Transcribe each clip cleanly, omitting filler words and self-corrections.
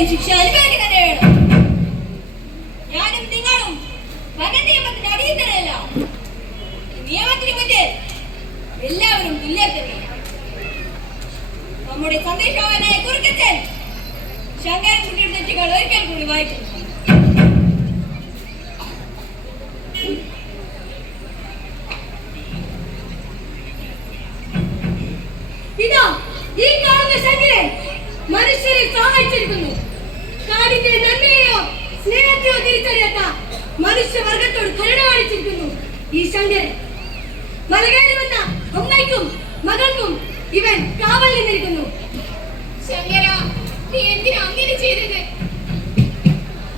തീർച്ചയായും ശിക്ഷ അനുഭവിക്കുക തന്നെ വേണം. ഞാനും നിങ്ങളും നിയമത്തിന് അടിയന്തരല്ല. നിയമത്തിന് മുന്നിൽ എല്ലാവരും തുല്യതയാണ്. നമ്മുടെ സന്ദേശവാനായ കുറുക്കച്ചൻ ശങ്കരൻകുട്ടിയുടെ തെറ്റുകൾ ഒരിക്കൽ കൂടി വായിക്കുന്നു. ഇതാ ഈ കാണുന്ന ശങ്കരൻ മനുഷ്യരെ സഹായിച്ചിരിക്കുന്നു. കാടിന്റെ നന്മയെയോ സ്നേഹത്തെയോ തിരിച്ചറിയാത്ത മനുഷ്യവർഗത്തോട് കരുണ കാണിച്ചിരിക്കുന്നു ഈ ശങ്കരൻ. മലകേറി വന്ന അമ്മയ്ക്കും മകൾക്കും ഇവൻ കാവൽ നിന്നിരിക്കുന്നു. ശങ്കര, നീ എന്തിനാ അങ്ങനെ ചെയ്തത്?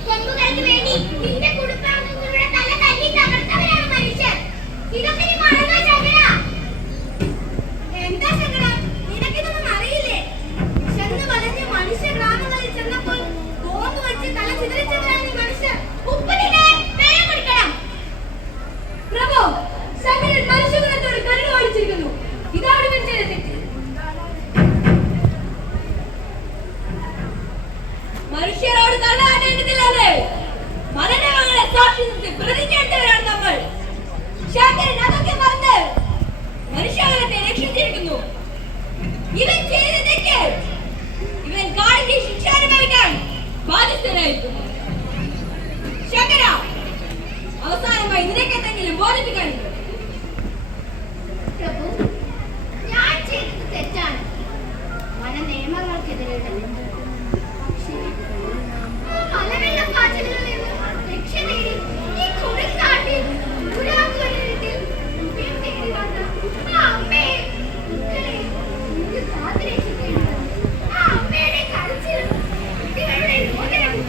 കൊമ്പുകൾക്ക് വേണ്ടി നിന്റെ കുടുംബാംഗങ്ങളുടെ തല തല്ലി തകർത്തവരാണ് മനുഷ്യർ. ഇതൊക്കെ നീ മറന്നോ ശങ്കര? എന്താ ശങ്കര, നിനക്കിതൊന്നും അറിയില്ലേ? ചെന്ന് വലഞ്ഞ് മനുഷ്യ ഗ്രാമങ്ങളിൽ ചെന്നപ്പോൾ ബോംബ് വെച്ച് തല ചിതറിച്ചവരാണ് ഈ മനുഷ്യർ. ഉപ്പിനെ വേഗം കൊടുക്കണം. പ്രഭു, ശങ്കരൻ മനുഷ്യകുലത്തോട് കരുണ കാണിച്ചിരിക്കുന്നു. ഇതാണ് ഇവൻ ചെയ്ത തെറ്റ്. മനുഷ്യരോട് കരുണാണ്ടതില്ലാതെ മരണങ്ങളെ സാക്ഷി നിർത്തി പ്രതിജ്ഞയെടുത്തവരാണ് നമ്മൾ. ശങ്കരൻ അതൊക്കെ മറന്ന് മനുഷ്യകുലത്തെ രക്ഷിച്ചിരിക്കുന്നു. ഇവൻ ചെയ്ത തെറ്റ് ഇവൻ കാടിന്റെ ശിക്ഷ അനുഭവിക്കാൻ ബാധ്യസ്ഥനായിരിക്കുന്നു. ശങ്കര, അവസാനമായി നിനക്കെന്തെങ്കിലും ബോധിപ്പിക്കാനുണ്ടോ? പ്രഭു, ഞാൻ ചെയ്തത് തെറ്റാണ്. വന നിയമങ്ങൾക്കെതിരെ മലവെള്ളപ്പാച്ചിലുകളിൽ നിന്ന് രക്ഷ നേടി ഈ കൊടുങ്കാട്ടിൽ പുരാകുലത്തിൽ ഉദയം തേടി വന്ന ആ അമ്മയെ മക്കളെ ഇത് കാത്തുരക്ഷിക്കേണ്ടത്. ആ അമ്മയുടെ കരച്ചിലും കുട്ടികളുടെ രോദനവും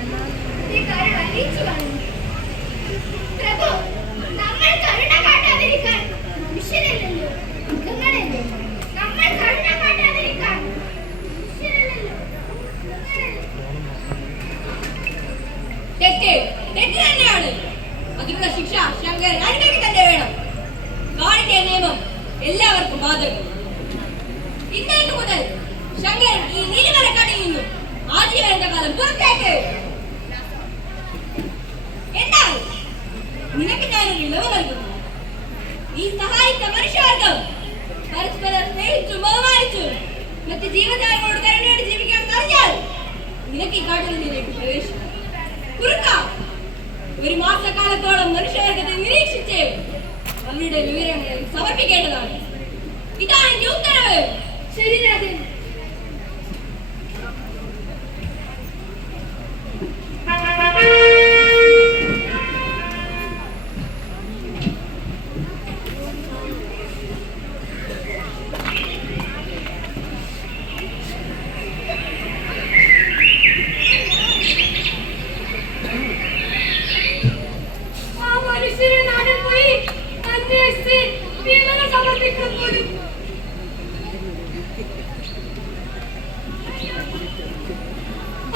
ഈ കരൾ അറിയിച്ചു കാണുന്നു. പ്രഭു, നമ്മൾ കരുണ കാട്ടാതിരിക്കാൻ മനുഷ്യരല്ലല്ലോ, മൃഗങ്ങളല്ലേ. നമ്മൾ കരുണ കാട്ടാതിരിക്കാൻ മനുഷ്യരല്ലല്ലോ, മൃഗങ്ങളല്ലേ. തെറ്റ് തെറ്റ് തന്നെയാണ്. അതിനുള്ള ശിക്ഷ ശങ്കരൻ അനുഭവിക്കുക തന്നെ വേണം. കാടിന്റെ നിയമം എല്ലാവർക്കും ബാധകം. ഇന്നേക്ക് മുതൽ ശങ്കരൻ ഈ നീലിമലക്കാട്ടിൽ നിന്നും ആജീവനന്റെ കാലം പുറത്തേക്ക്. എന്നാൽ നിനക്ക് ഞാനൊരു ഇളവ് നൽകുന്നു. നീ സഹായിച്ച മനുഷ്യവർഗം പരസ്പരം സ്നേഹിച്ചു ബഹുമാനിച്ചു മറ്റ് ജീവജാലങ്ങളോട് കരുണയോടെ ജീവിക്കാൻ കഴിഞ്ഞാൽ നിനക്ക് ഈ കാട്ടിൽ നിന്നിലേക്ക് പ്രവേശിക്കാം. കുറുക്ക, ഒരു മാസക്കാലത്തോളം മനുഷ്യവർഗത്തെ നിരീക്ഷിച്ച് അവരുടെ വിവരങ്ങൾ സമർപ്പിക്കേണ്ടതാണ്. ഇതാണ് എന്റെ ഉത്തരവ്. ശരി രാജൻ.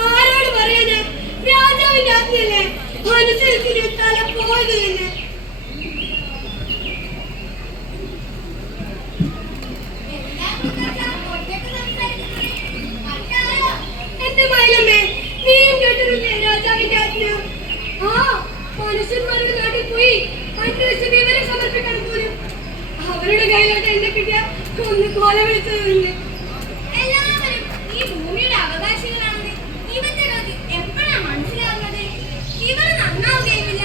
ആരോട് പറയാനാ? രാജാവിന്റെ ആജ്ഞയല്ലേ അനുസരിച്ച് തല പോയത് തന്നെ. എന്റെ മയിലമ്മേ, നീയും കേട്ടിരുന്നേ രാജാവിന്റെ ആജ്ഞ? ആ മനുഷ്യന്മാരുടെ നാട്ടിൽ പോയി അന്വേഷിച്ച് വിവരം സമർപ്പിക്കാൻ പോലും അവരുടെ കയ്യിലോട്ട് എന്നെ കിട്ടിയ ഒന്ന് കൊല വിളിച്ചതില്ലേ. എല്ലാവരും ഈ ഭൂമിയുടെ അവകാശികളാണെന്ന് ഇവന്റെ ഗതി എപ്പോഴാണ് മനസ്സിലാവുന്നത്? ഇവർ നന്നാവുകയുമില്ല,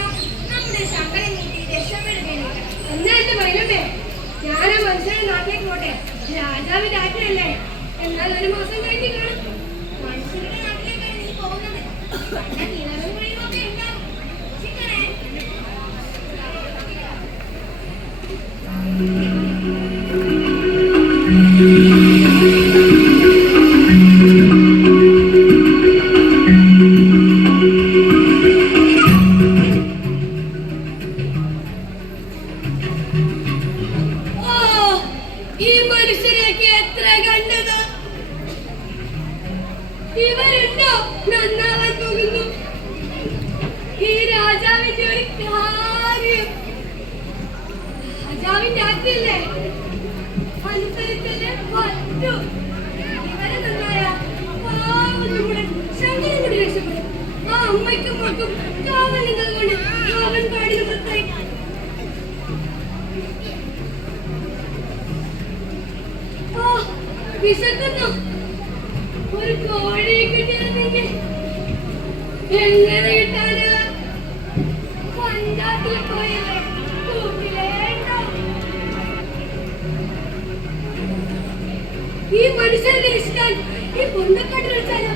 നമ്മുടെ ശങ്കരൻ നീട്ടി രക്ഷപ്പെടുകയില്ല. എന്നാ എന്റെ മയിലമ്മേ, ഞാൻ ആ മനുഷ്യരുടെ നാട്ടിലേക്ക് പോട്ടെ. രാജാവിന്റെ ആജ്ഞയല്ലേ. എന്നാൽ ഒരു മാസം കഴിഞ്ഞ് കാണും. മനുഷ്യരുടെ നാട്ടിലേക്കാണ് നീ പോകുന്നത്. നല്ല നിലവും വഴിയുമൊക്കെ ഉണ്ടാവും. ശിക്കണേ. ഈ മനുഷ്യരേക്ക് എത്ര കണ്ടത്. ഇവരുണ്ടോ നന്നാവാൻ പോകുന്നു? ഈ രാജാവിന്റെ ഒരു കാര്യം. രാജാവിന്റെ ആജ്ഞയല്ലേ, അനുസരിച്ചല്ലേ പറ്റൂ. ഇവരെ നന്നായ പാവം നമ്മുടെ ശങ്കരൻ കൂടി വിശക്കുന്നു. ഒരു കോഴി കിട്ടിയിരുന്നെങ്കിൽ എങ്ങനെ കിട്ടാന്? പഞ്ചായത്തിൽ പോയില്ലേ, കൂട്ടിലേണ്ടോ? ഈ മനുഷ്യനെ ഇഷ്ടം ഈ പൊന്തക്കാട്ടിൽ വെച്ചാലോ?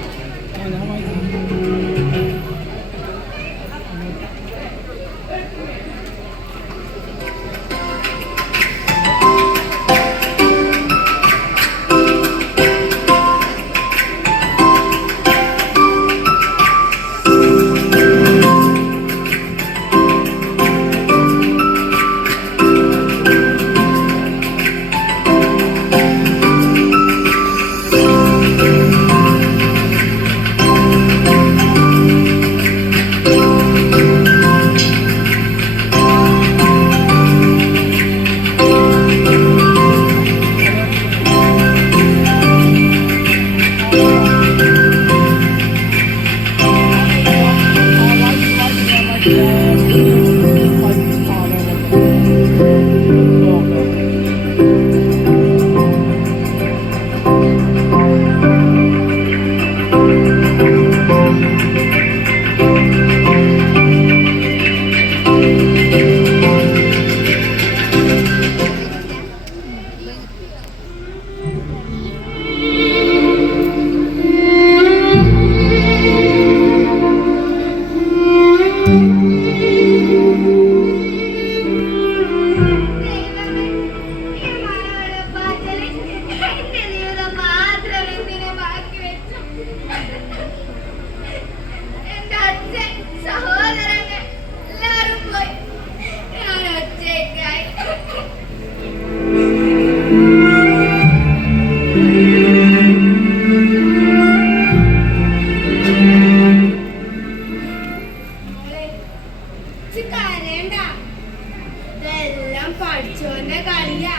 പഠിച്ചോന്റെ കളിയാ,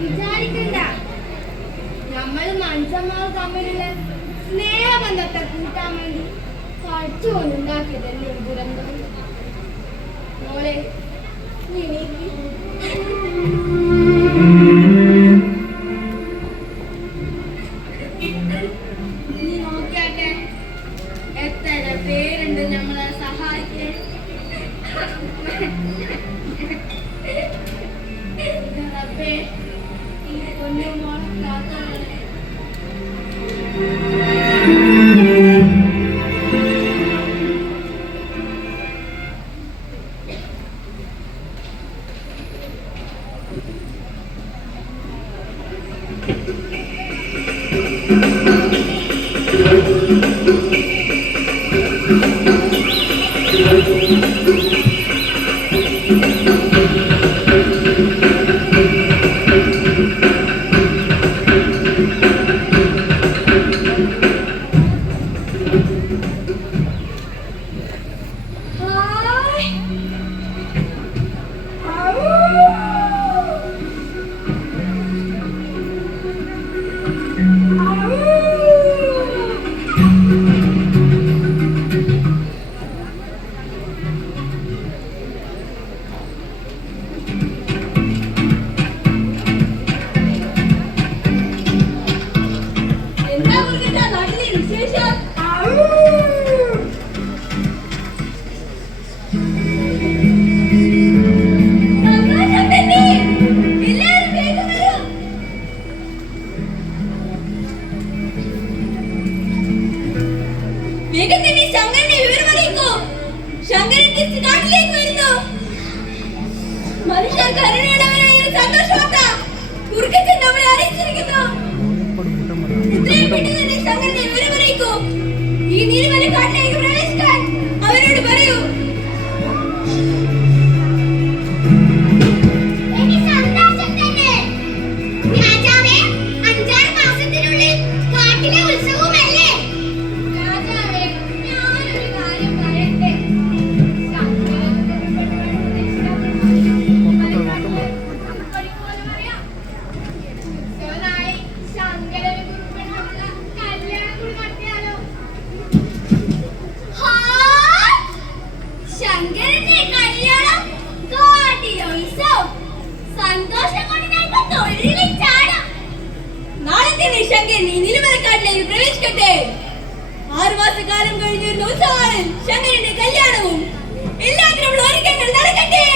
വിചാരിക്കണ്ട. നമ്മൾ മനുഷ്യന്മാർ തമ്മിലുള്ള സ്നേഹബന്ധത്തെ കൂട്ടാൻ വേണ്ടി പഠിച്ചുകൊണ്ടുണ്ടാക്കിയതല്ലേ ദുരന്തം. മോളെ നീ നോക്കിയാട്ടെ, എത്ര പേരുണ്ട് നമ്മളെ സഹായിക്കാൻ. എങ്കിൽ നീ നിലമലക്കാട്ടിലേക്ക് പ്രവേശിക്കട്ടെ. 6 മാസക്കാലം കഴിഞ്ഞ ഉത്സവമാണ് ശങ്കരന്റെ കല്യാണവും. എല്ലാത്തിനുള്ള ഒരുക്കങ്ങൾ നടക്കട്ടെ.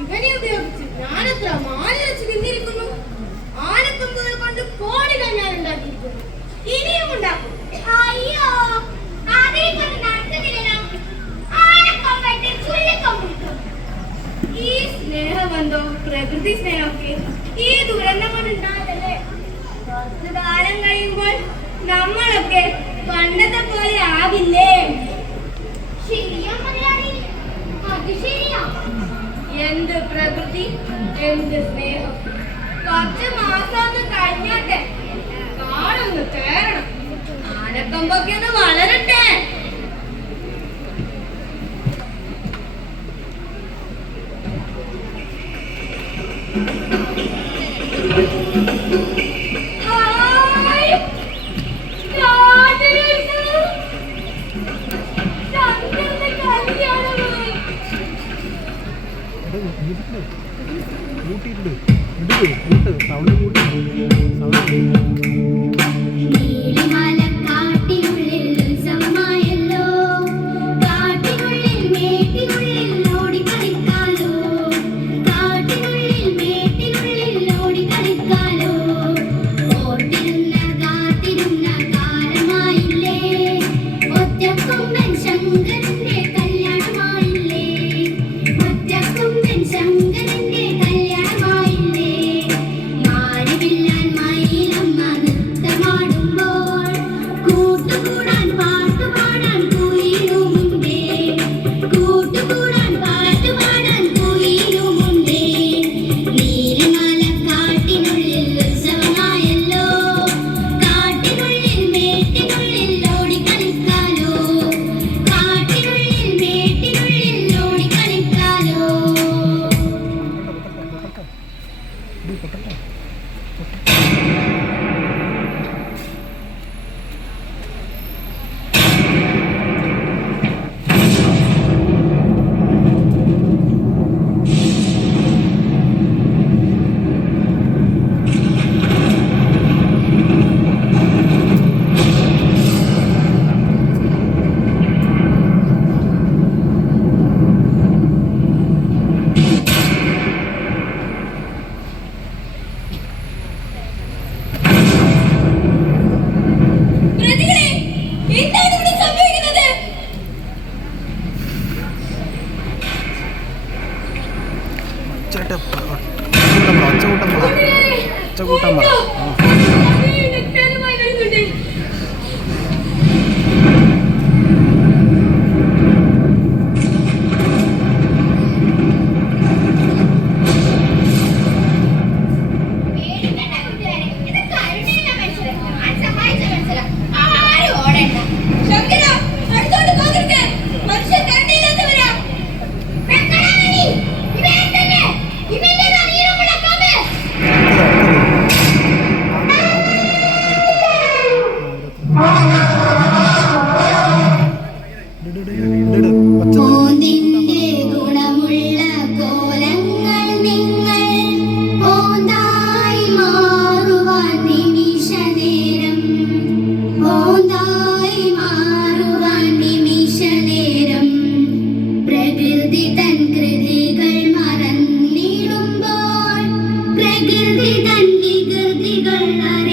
ഇവനെ ഉപയോഗിച്ച് ഞാനെത്ര മാലരച്ച് നിന്നിരിക്കുന്നു. ആനത്തുമ്പുകൾ കൊണ്ട് കോടികൾ ഞാൻ ഉണ്ടാക്കിയിരിക്കുന്നു. ഇനിയും ഉണ്ടാക്കും. അയ്യോ അതിനെക്കൊണ്ട് നടക്കുന്നില്ലല്ലോ. ആനക്കൊമ്പത്തെ ചുള്ളിക്കൊമ്പിട്ടു. ഈ സ്നേഹബന്ധവും പ്രകൃതി സ്നേഹമൊക്കെ ഈ ദുരന്തം കൊണ്ടുണ്ടായതല്ലേ. കുറച്ചു കാലം കഴിയുമ്പോൾ നമ്മളൊക്കെ പണ്ടത്തെ പോലെ ആകില്ലേ? ശരിയാ മുതലാളി, അത് ശരിയാ. എന്ത് പ്രകൃതി, എന്ത് സ്നേഹം. കുറച്ച് മാസം ഒന്ന് കഴിഞ്ഞോട്ടെ, കാടൊന്ന് കേറണം, ആനക്കൊമ്പൊക്കെ ഒന്ന് വളരട്ടെ. കണ്ണൻ